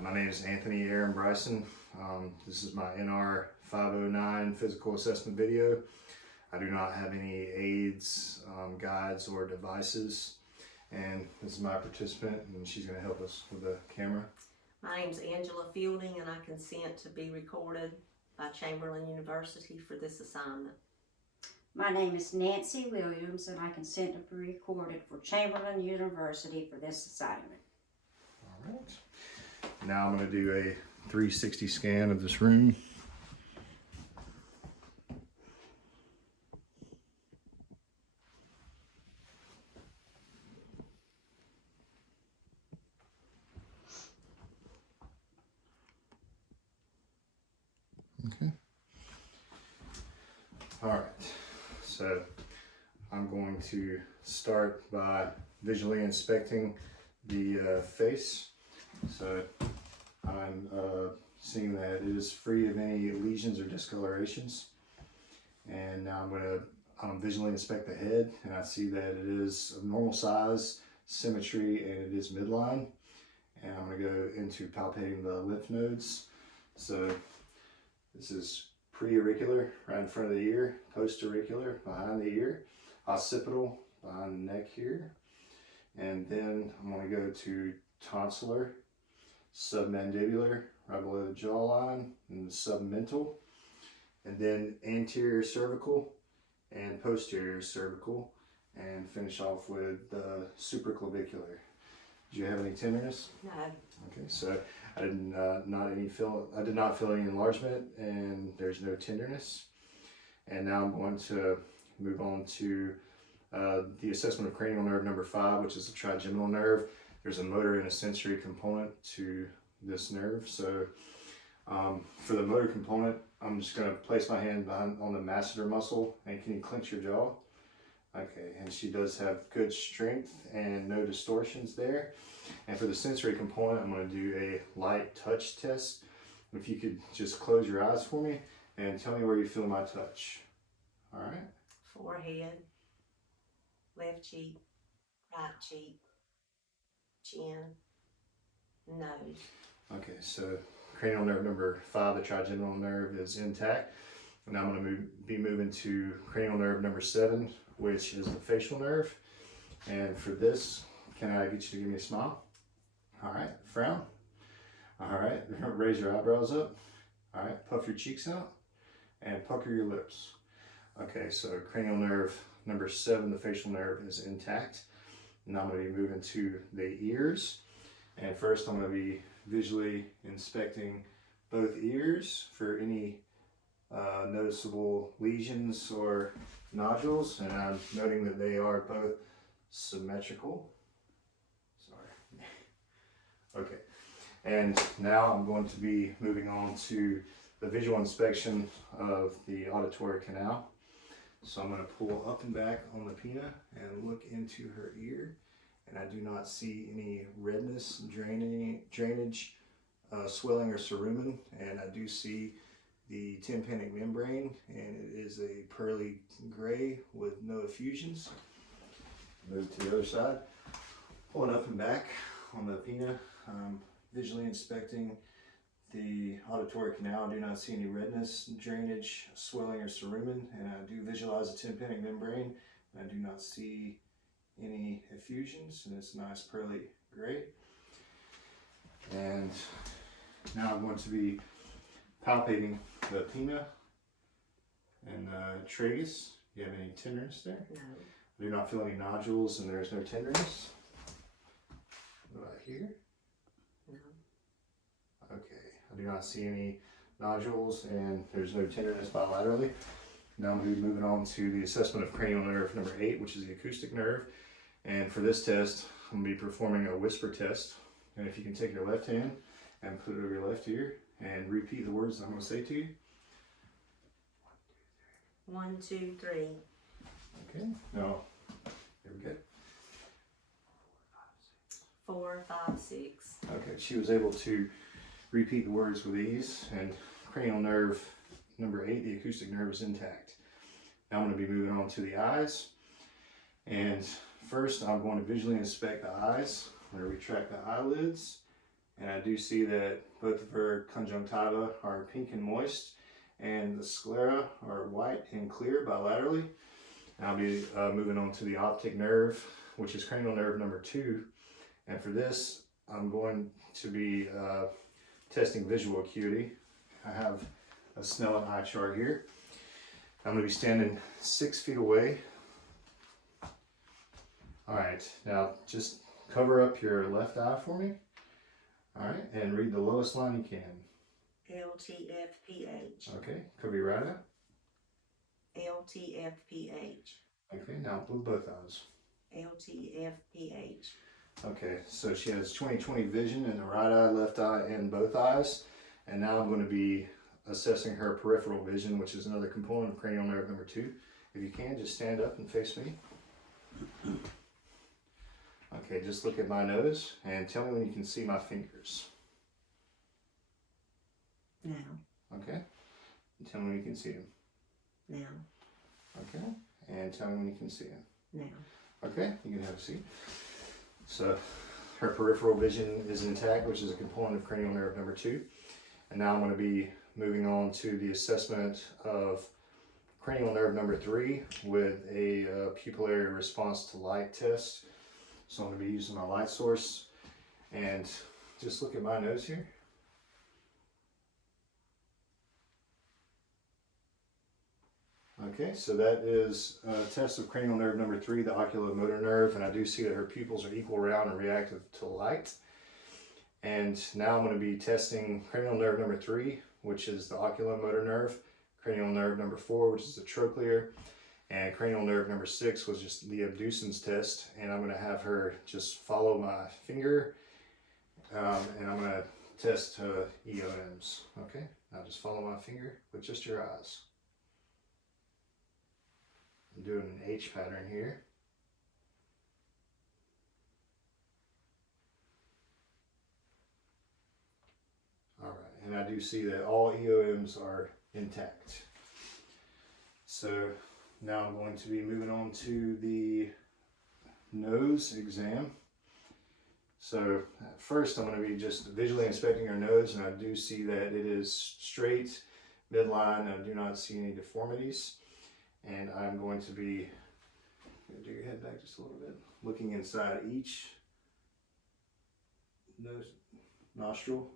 My name is Anthony Aaron Bryson. This is my NR 509 physical assessment video. I do not have any aids, guides, or devices. And this is my participant, and she's going to help us with the camera. My name is Angela Fielding, and I consent to be recorded by Chamberlain University for this assignment. My name is Nancy Williams, and I consent to be recorded for Chamberlain University for this assignment. All right. Now I'm going to do a 360 scan of this room. Okay. All right. So I'm going to start by visually inspecting the face. So I'm seeing that it is free of any lesions or discolorations. And now I'm going to visually inspect the head, and I see that it is of normal size, symmetry, and it is midline. And I'm going to go into palpating the lymph nodes. So this is pre-auricular, right in front of the ear, post-auricular, behind the ear, occipital, behind the neck here. And then I'm going to go to tonsillar, submandibular, right below the jawline, and the submental, and then anterior cervical and posterior cervical, and finish off with the supraclavicular. Do you have any tenderness? No. Okay, so I did not feel any enlargement, and there's no tenderness. And now I'm going to move on to the assessment of cranial nerve number 5, which is the trigeminal nerve. There's a motor and a sensory component to this nerve. So for the motor component, I'm just going to place my hand on the masseter muscle, and can you clench your jaw? Okay, and she does have good strength and no distortions there. And for the sensory component, I'm going to do a light touch test. If you could just close your eyes for me and tell me where you feel my touch. All right. Forehead, left cheek, right cheek, chin, nose. Okay, so cranial nerve number 5, the trigeminal nerve, is intact. And now I'm going to be moving to cranial nerve number 7, which is the facial nerve. And for this, can I get you to give me a smile? All right, frown. All right, raise your eyebrows up. All right, puff your cheeks out and pucker your lips. Okay, so cranial nerve number 7, the facial nerve, is intact. Now I'm going to be moving to the ears. And first I'm going to be visually inspecting both ears for any noticeable lesions or nodules, and I'm noting that they are both symmetrical. Sorry. Okay, and now I'm going to be moving on to the visual inspection of the auditory canal. So I'm going to pull up and back on the pinna and look into her ear, and I do not see any redness, drainage, swelling, or cerumen, and I do see the tympanic membrane, and it is a pearly gray with no effusions. Move to the other side, pulling up and back on the pinna, visually inspecting the auditory canal. I do not see any redness, drainage, swelling, or cerumen, and I do visualize the tympanic membrane, and I do not see any effusions, and it's nice pearly gray. And now I'm going to be palpating the pinna and tragus. Do you have any tenderness there? No. I do not feel any nodules, and there's no tenderness. What about here? No. Okay, I do not see any nodules, and there's no tenderness bilaterally. Now I'm going to be moving on to the assessment of cranial nerve number 8, which is the acoustic nerve. And for this test, I'm going to be performing a whisper test. And if you can take your left hand and put it over your left ear and repeat the words I'm going to say to you. 1, 2, 3. Okay, now, here we go. 4, 5, 6. Okay, she was able to repeat the words with ease, and cranial nerve number 8, the acoustic nerve, is intact. Now I'm going to be moving on to the eyes. And first, I'm going to visually inspect the eyes. I'm going to retract the eyelids And I do see that both of her conjunctiva are pink and moist, and the sclera are white and clear bilaterally. And I'll be moving on to the optic nerve, which is cranial nerve number 2. And for this, I'm going to be testing visual acuity. I have a Snellen eye chart here. I'm going to be standing 6 feet away. All right, now just cover up your left eye for me. All right, and read the lowest line you can. LTFPH. Okay, cover your right eye. LTFPH. Okay, now blue both eyes. LTFPH. Okay, so she has 20/20 vision in the right eye, left eye, and both eyes. And now I'm going to be assessing her peripheral vision, which is another component of cranial nerve number 2. If you can, just stand up and face me. Okay, just look at my nose and tell me when you can see my fingers. Now. Okay, and tell me when you can see them. Now. Okay, and tell me when you can see them. Now. Okay, you can have a seat. So her peripheral vision is intact, which is a component of cranial nerve number 2. And now I'm going to be moving on to the assessment of cranial nerve number 3 with a pupillary response to light test. So I'm going to be using my light source, and just look at my nose here. Okay, so that is a test of cranial nerve number 3, the oculomotor nerve, and I do see that her pupils are equal, round, and reactive to light. And now I'm going to be testing cranial nerve number 3, which is the oculomotor nerve, cranial nerve number 4, which is the trochlear, and cranial nerve number 6 was just the abducens test. And I'm going to have her just follow my finger, and I'm going to test EOMs. Okay, now just follow my finger with just your eyes. I'm doing an H pattern here. All right, and I do see that all EOMs are intact. So now I'm going to be moving on to the nose exam. So first I'm going to be just visually inspecting her nose, and I do see that it is straight, midline, and I do not see any deformities. And I'm going to be, do your head back just a little bit, looking inside each nose nostril,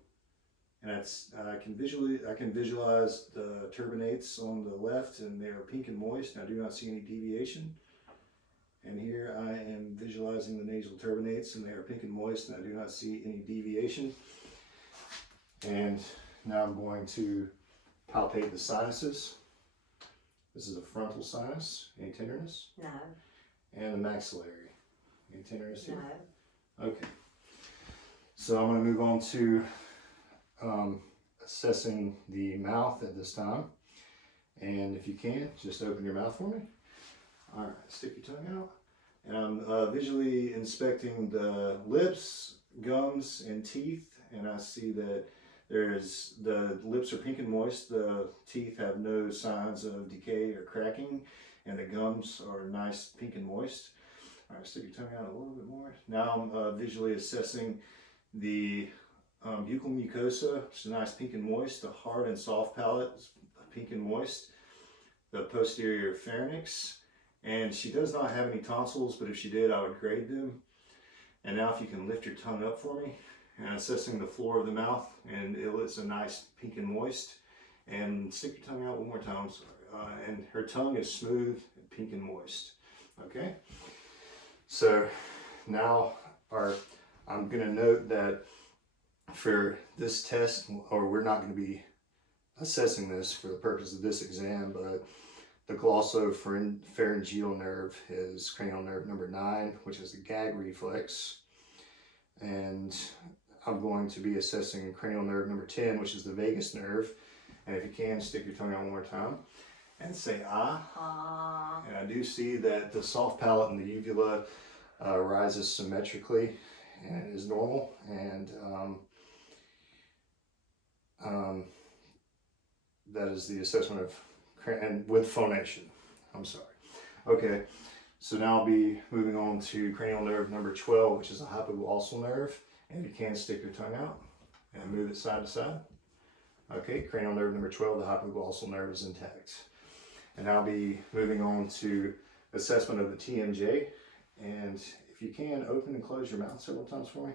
and that's I can visualize the turbinates on the left, and they are pink and moist, and I do not see any deviation. And here I am visualizing the nasal turbinates, and they are pink and moist, and I do not see any deviation. And now I'm going to palpate the sinuses. This is a frontal sinus. Any tenderness? No. And the maxillary. Any tenderness here? No. Okay. So I'm going to move on to assessing the mouth at this time. And if you can, just open your mouth for me. All right, stick your tongue out. And I'm visually inspecting the lips, gums, and teeth. And I see that the lips are pink and moist, the teeth have no signs of decay or cracking, and the gums are nice pink and moist. All right, stick your tongue out a little bit more. Now I'm visually assessing the buccal mucosa, which is nice pink and moist, the hard and soft palate is pink and moist, the posterior pharynx, and she does not have any tonsils, but if she did, I would grade them. And now if you can lift your tongue up for me. And assessing the floor of the mouth, and it's a nice pink and moist. And stick your tongue out one more time. And her tongue is smooth, pink and moist. Okay. So now I'm going to note that for this test, or we're not going to be assessing this for the purpose of this exam, but the glossopharyngeal nerve is cranial nerve number 9, which is the gag reflex. And I'm going to be assessing cranial nerve number 10, which is the vagus nerve. And if you can, stick your tongue out one more time and say ah. Ah. And I do see that the soft palate and the uvula rises symmetrically and is normal. And that is the assessment of, and with phonation. I'm sorry. Okay, so now I'll be moving on to cranial nerve number 12, which is a hypoglossal nerve. And you can stick your tongue out. and move it side to side. Okay, cranial nerve number 12, the hypoglossal nerve is intact. And I'll be moving on to assessment of the TMJ. And if you can, open and close your mouth several times for me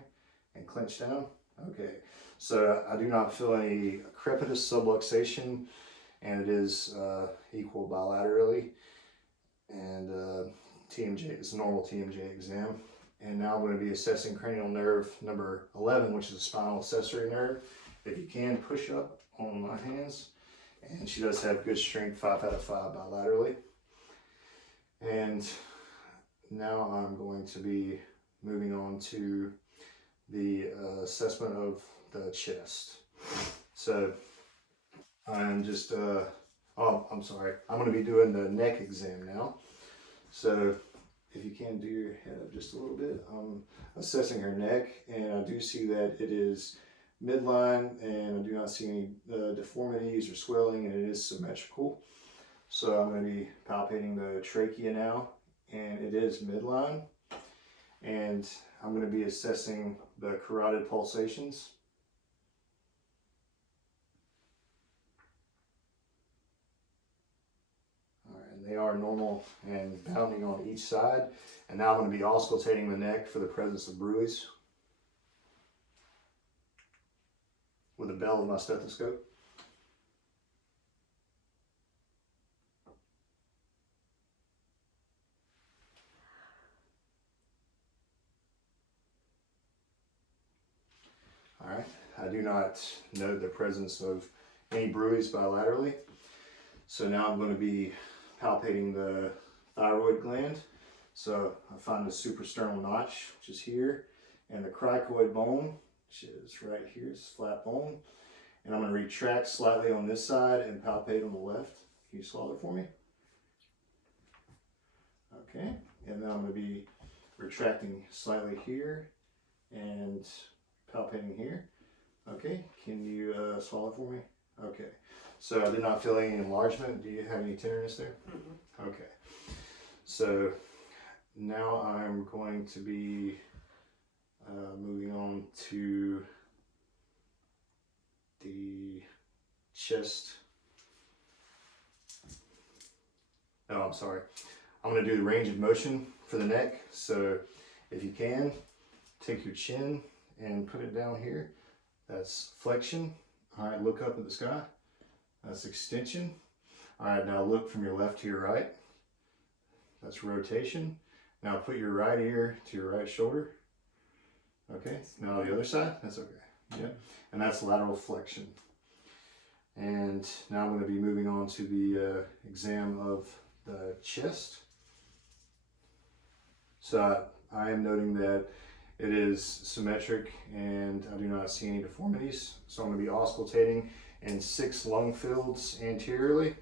and clench down. Okay, so I do not feel any crepitus subluxation, and it is equal bilaterally. And TMJ is a normal TMJ exam. And now I'm going to be assessing cranial nerve number 11, which is a spinal accessory nerve. If you can, push up on my hands. And she does have good strength, 5 out of 5 bilaterally. And now I'm going to be moving on to the assessment of the chest. So I'm just, I'm sorry. I'm going to be doing the neck exam now. So if you can do your head up just a little bit, I'm assessing her neck, and I do see that it is midline, and I do not see any deformities or swelling, and it is symmetrical. So I'm going to be palpating the trachea now, and it is midline. And I'm going to be assessing the carotid pulsations. They are normal and bounding on each side. And now I'm going to be auscultating the neck for the presence of bruits with the bell of my stethoscope. All right, I do not note the presence of any bruits bilaterally. So now I'm going to be palpating the thyroid gland. So I find the suprasternal notch, which is here, and the cricoid bone, which is right here, it's flat bone. And I'm going to retract slightly on this side and palpate on the left. Can you swallow for me? Okay, and then I'm going to be retracting slightly here and palpating here. Okay, can you swallow for me? Okay. So I did not feel any enlargement. Do you have any tenderness there? Mm-hmm. Okay. So now I'm going to be moving on to the chest. No, I'm sorry. I'm going to do the range of motion for the neck. So if you can, take your chin and put it down here. That's flexion. All right, look up at the sky. That's extension. All right, now look from your left to your right. That's rotation. Now put your right ear to your right shoulder. Okay, now the other side. That's okay. Yeah, and that's lateral flexion. And now I'm going to be moving on to the exam of the chest. So I am noting that it is symmetric and I do not see any deformities. So I'm going to be auscultating in 6 lung fields anteriorly.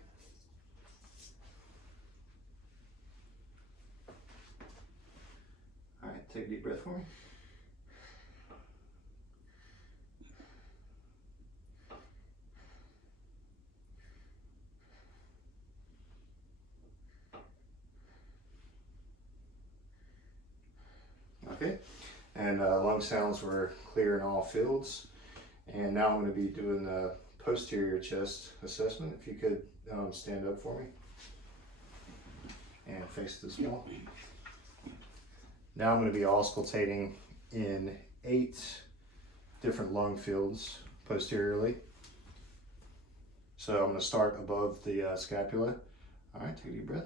All right, take a deep breath for me. Okay, and lung sounds were clear in all fields. And now I'm going to be doing the posterior chest assessment. If you could stand up for me and face this wall. Now I'm going to be auscultating in 8 different lung fields posteriorly. So I'm going to start above the scapula. All right, take a deep breath.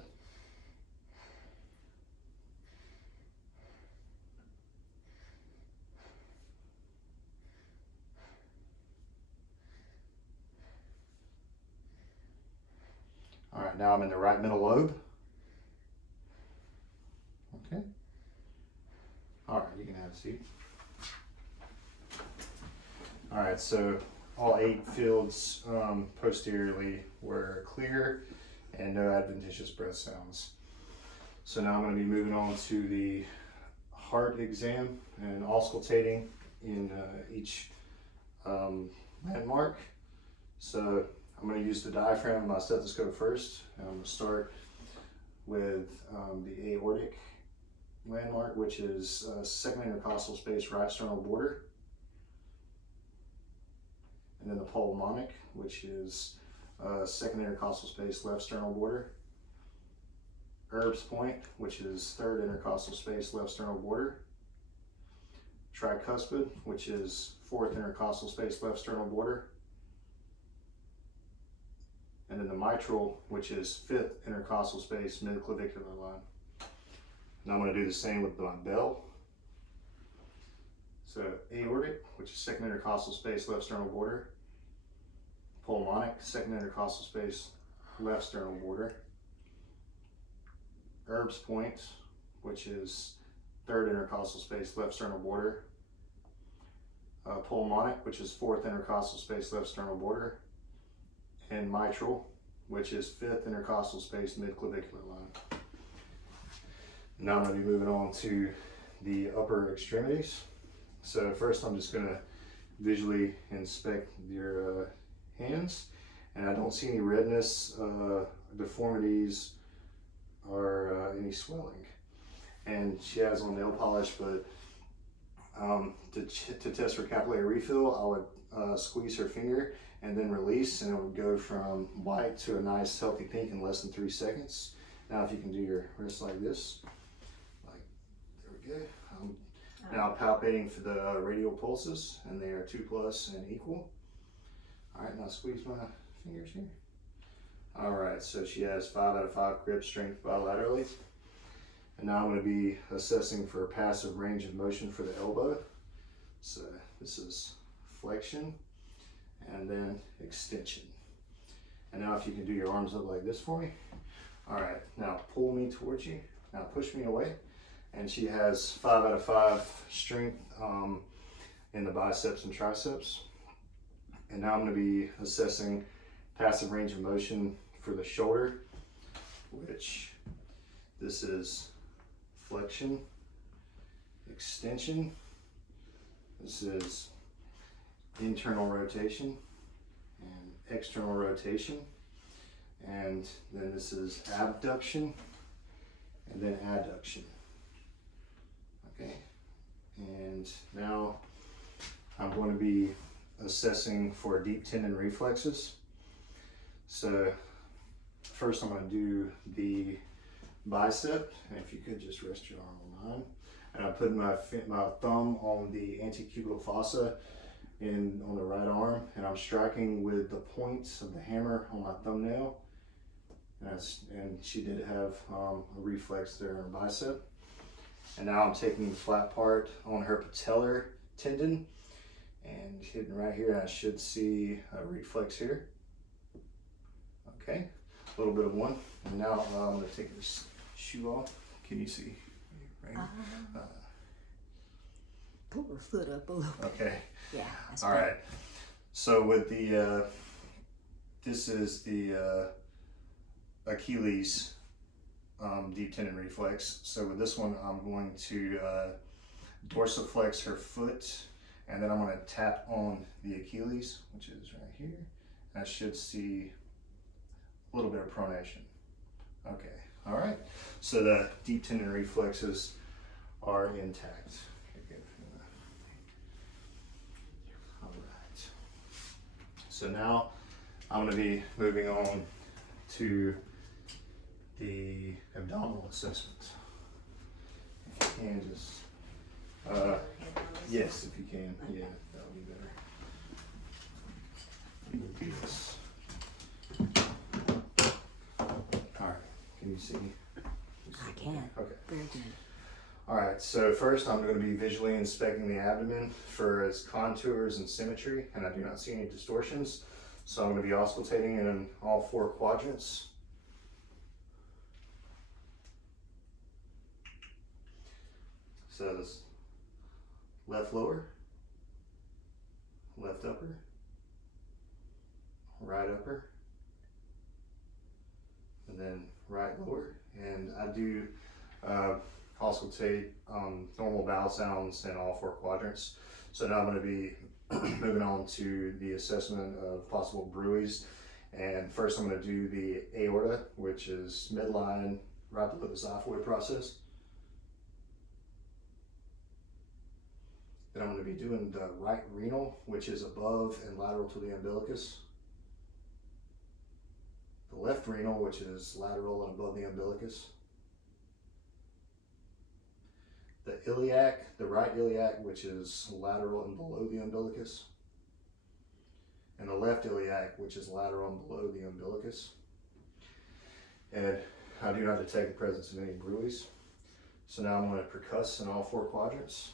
All right, now I'm in the right middle lobe. Okay. All right, you can have a seat. All right, so all 8 fields posteriorly were clear and no adventitious breath sounds. So now I'm going to be moving on to the heart exam and auscultating in each landmark. So I'm going to use the diaphragm of my stethoscope first. And I'm going to start with the aortic landmark, which is second intercostal space, right sternal border. and then the pulmonic, which is second intercostal space, left sternal border. Erb's point, which is third intercostal space, left sternal border. Tricuspid, which is fourth intercostal space, left sternal border. And then the mitral, which is fifth intercostal space, midclavicular line. Now I'm going to do the same with my bell. So aortic, which is second intercostal space, left sternal border. Pulmonic, second intercostal space, left sternal border. Erb's point, which is third intercostal space, left sternal border. Pulmonic, which is fourth intercostal space, left sternal border. And mitral, which is fifth intercostal space, midclavicular line. Now I'm going to be moving on to the upper extremities. So first I'm just going to visually inspect your hands, and I don't see any redness, deformities, or any swelling. And she has on nail polish, but to test for capillary refill, I would squeeze her finger and then release, and it would go from white to a nice healthy pink in less than 3 seconds. Now if you can do your wrist like this, like, there we go. Now palpating for the radial pulses, and they are 2+ and equal. All right, now squeeze my fingers here. All right, so she has 5 out of 5 grip strength bilaterally. And now I'm going to be assessing for passive range of motion for the elbow. So this is flexion and then extension. And now if you can do your arms up like this for me. All right, now pull me towards you. Now push me away. And she has 5 out of 5 strength in the biceps and triceps. And now I'm going to be assessing passive range of motion for the shoulder, which this is flexion, extension, this is internal rotation and external rotation, and then this is abduction and then adduction. Okay, and now I'm going to be assessing for deep tendon reflexes. So first I'm going to do the bicep, and if you could just rest your arm on mine, and I put my thumb on the antecubital fossa on the right arm, and I'm striking with the points of the hammer on my thumbnail, and she did have a reflex there in her bicep. And now I'm taking the flat part on her patellar tendon and hitting right here, and I should see a reflex here. Okay, a little bit of one. And now I'm going to take this shoe off. Can you see? Right? Pull her foot up a little bit. Okay. Yeah. That's All right. So with the, this is the Achilles deep tendon reflex. So with this one, I'm going to dorsiflex her foot, and then I'm going to tap on the Achilles, which is right here. And I should see a little bit of pronation. Okay, all right. So the deep tendon reflexes are intact. All right. So now I'm going to be moving on to the abdominal assessment. If you can just, yes, if you can, yeah, that would be better. Do this. All right, can you see? I can. Okay. Very good. All right, so first I'm going to be visually inspecting the abdomen for its contours and symmetry, and I do not see any distortions. So I'm going to be auscultating in all 4 quadrants. So this left lower, left upper, right upper, and then right lower. And I do auscultate normal vowel sounds in all 4 quadrants. So now I'm going to be moving on to the assessment of possible bruits. And first I'm going to do the aorta, which is midline, right below the xiphoid process. Then I'm going to be doing the right renal, which is above and lateral to the umbilicus. The left renal, which is lateral and above the umbilicus. The iliac, the right iliac, which is lateral and below the umbilicus. And the left iliac, which is lateral and below the umbilicus. And I do not detect the presence of any bruits. So now I'm going to percuss in all 4 quadrants.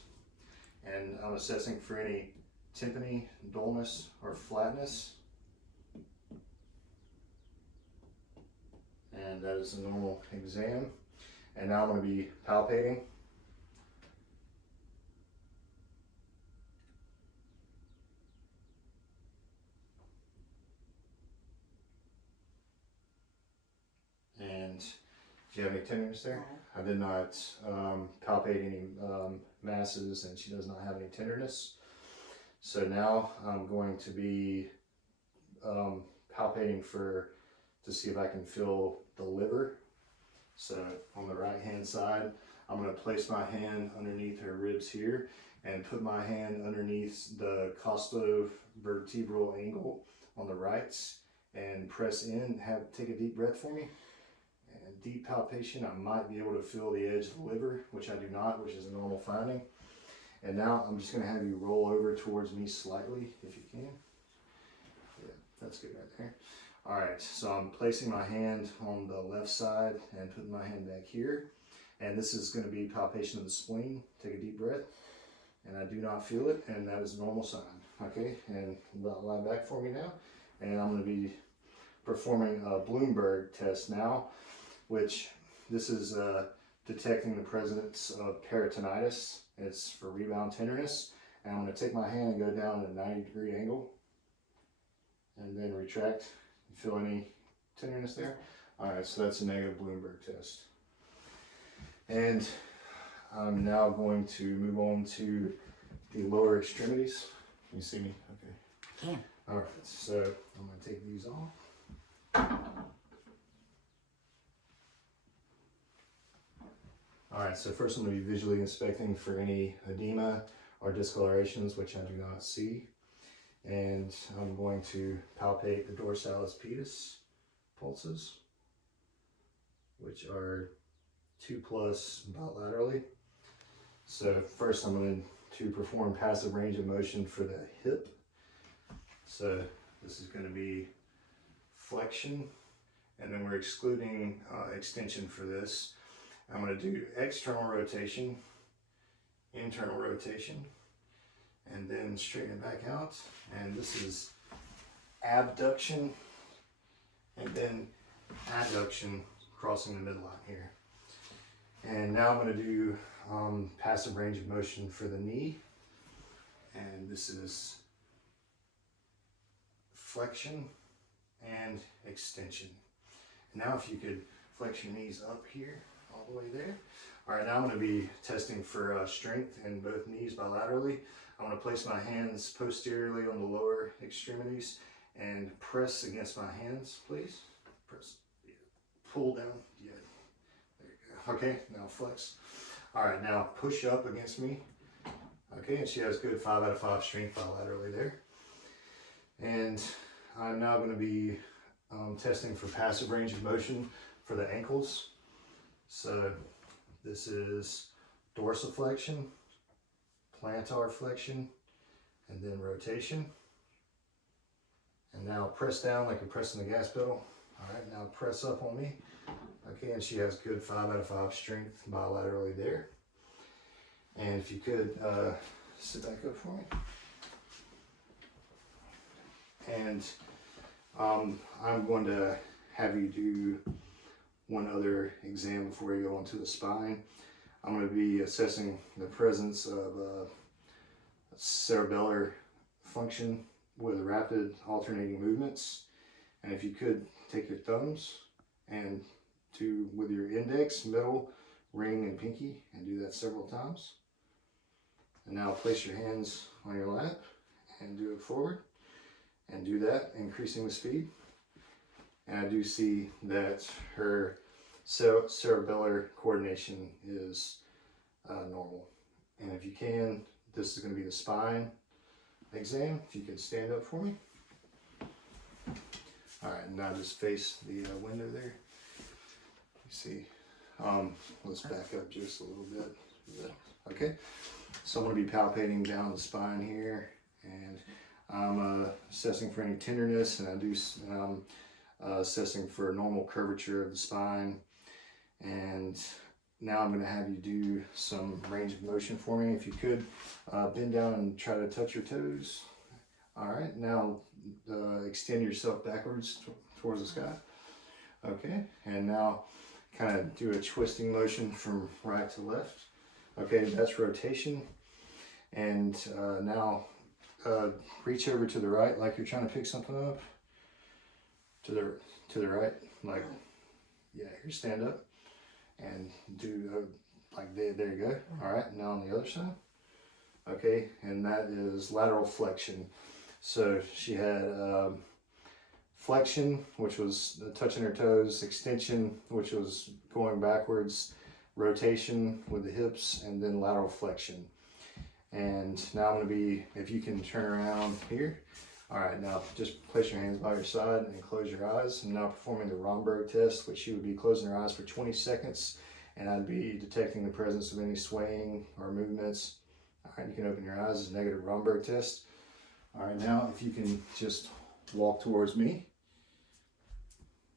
And I'm assessing for any tympany, dullness, or flatness. And that is a normal exam. And now I'm going to be palpating. And do you have any tenderness there? I did not palpate any masses, and she does not have any tenderness. So now I'm going to be palpating to see if I can feel the liver. So on the right hand side, I'm going to place my hand underneath her ribs here and put my hand underneath the costovertebral angle on the right and press in. Take a deep breath for me. And deep palpation, I might be able to feel the edge of the liver, which I do not, which is a normal finding. And now I'm just going to have you roll over towards me slightly, if you can. Yeah, that's good right there. All right, so I'm placing my hand on the left side and putting my hand back here. And this is going to be palpation of the spleen. Take a deep breath. And I do not feel it, and that is a normal sign. Okay, and lie back for me now. And I'm going to be performing a Bloomberg test now, which this is detecting the presence of peritonitis. It's for rebound tenderness. And I'm going to take my hand and go down at a 90-degree angle and then retract. You feel any tenderness there? All right, so that's a negative Bloomberg test. And I'm now going to move on to the lower extremities. Can you see me? Okay. Can. All right, so I'm going to take these off. All right, so first I'm going to be visually inspecting for any edema or discolorations, which I do not see. And I'm going to palpate the dorsalis pedis pulses, which are 2+ bilaterally. So first I'm going to perform passive range of motion for the hip. So this is going to be flexion, and then we're excluding extension for this. I'm going to do external rotation, internal rotation, and then straighten it back out. And this is abduction, and then adduction, crossing the midline here. And now I'm going to do passive range of motion for the knee. And this is flexion and extension. Now if you could flex your knees up here, all the way there. All right, now I'm going to be testing for strength in both knees bilaterally. I'm going to place my hands posteriorly on the lower extremities and press against my hands, please. Press, yeah. Pull down, yeah. There you go. Okay, now flex. All right, now push up against me. Okay, and she has good 5 out of 5 strength bilaterally there. And I'm now going to be testing for passive range of motion for the ankles. So this is dorsiflexion, plantar flexion, and then rotation. And now press down like you're pressing the gas pedal. All right, now press up on me. Okay, and she has good 5 out of 5 strength bilaterally there. And if you could sit back up for me. And I'm going to have you do one other exam before you go onto the spine. I'm going to be assessing the presence of cerebellar function with rapid alternating movements. And if you could take your thumbs and with your index, middle, ring, and pinky, and do that several times. And now place your hands on your lap and do it forward. And do that, increasing the speed. And I do see that her cerebellar coordination is normal. And if you can, this is going to be the spine exam. If you could stand up for me. All right, now just face the window there. You see, let's back up just a little bit. Okay, so I'm going to be palpating down the spine here, and I'm assessing for any tenderness, and I'm assessing for normal curvature of the spine. And now I'm going to have you do some range of motion for me. If you could bend down and try to touch your toes. All right, now extend yourself backwards towards the sky. Okay, and now kind of do a twisting motion from right to left. Okay, that's rotation. And now reach over to the right like you're trying to pick something up. To the right, like, yeah, here, stand up. And do like there you go. All right, now on the other side. Okay, and that is lateral flexion. So she had flexion, which was touching her toes, extension, which was going backwards, rotation with the hips, and then lateral flexion. And now I'm going to be, if you can turn around here. All right, now just place your hands by your side and close your eyes. I'm now performing the Romberg test, which she would be closing her eyes for 20 seconds, and I'd be detecting the presence of any swaying or movements. All right, you can open your eyes. It's a negative Romberg test. All right, now if you can just walk towards me,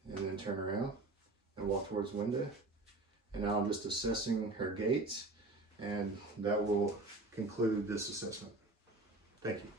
and then turn around and walk towards the window. And now I'm just assessing her gait, and that will conclude this assessment. Thank you.